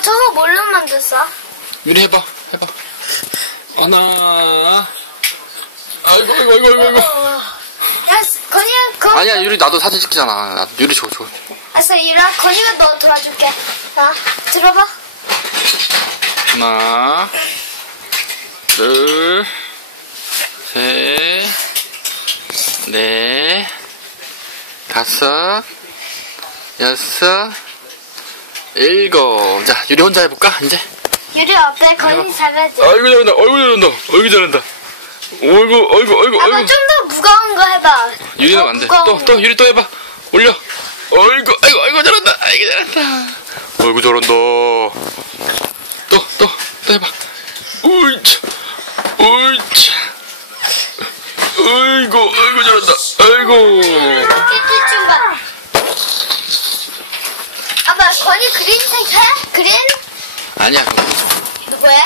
아, 저거 뭘로 만들었어? 유리 해봐, 해봐. 하나. 아이고, 아이고, 아이고, 아이고, 아이고. 야, 건이야, 건. 아니야, 유리 나도 사진 찍잖아. 나 유리 줘, 줘. 알았어, 유라, 건이가 너 도와줄게. 자, 들어봐. 하나, 둘, 셋, 넷, 다섯, 여섯, 일곱. 자, 유리 혼자 해볼까, 이제? 유리 어때? 건이 잘하지? 아이고, 잘한다, 아이고, 잘한다, 아이고, 잘한다. 어이구, 어이구, 어이구, 아빠 어이구. 좀 더 무거운 거 해봐. 유리는 더안 돼. 무거운 또, 거. 또, 유리 또 해봐. 올려. 어이구, 아이고, 아이고, 잘한다. 아이고, 잘한다. 어이구, 잘한다. 또, 또, 또 해봐. 으이차, 으이차. 어이구, 아이고, 잘한다. 아이고. 이렇게 좀 봐. 아빠, 건이 그린 색 해? 그린? 아니야. 누구야?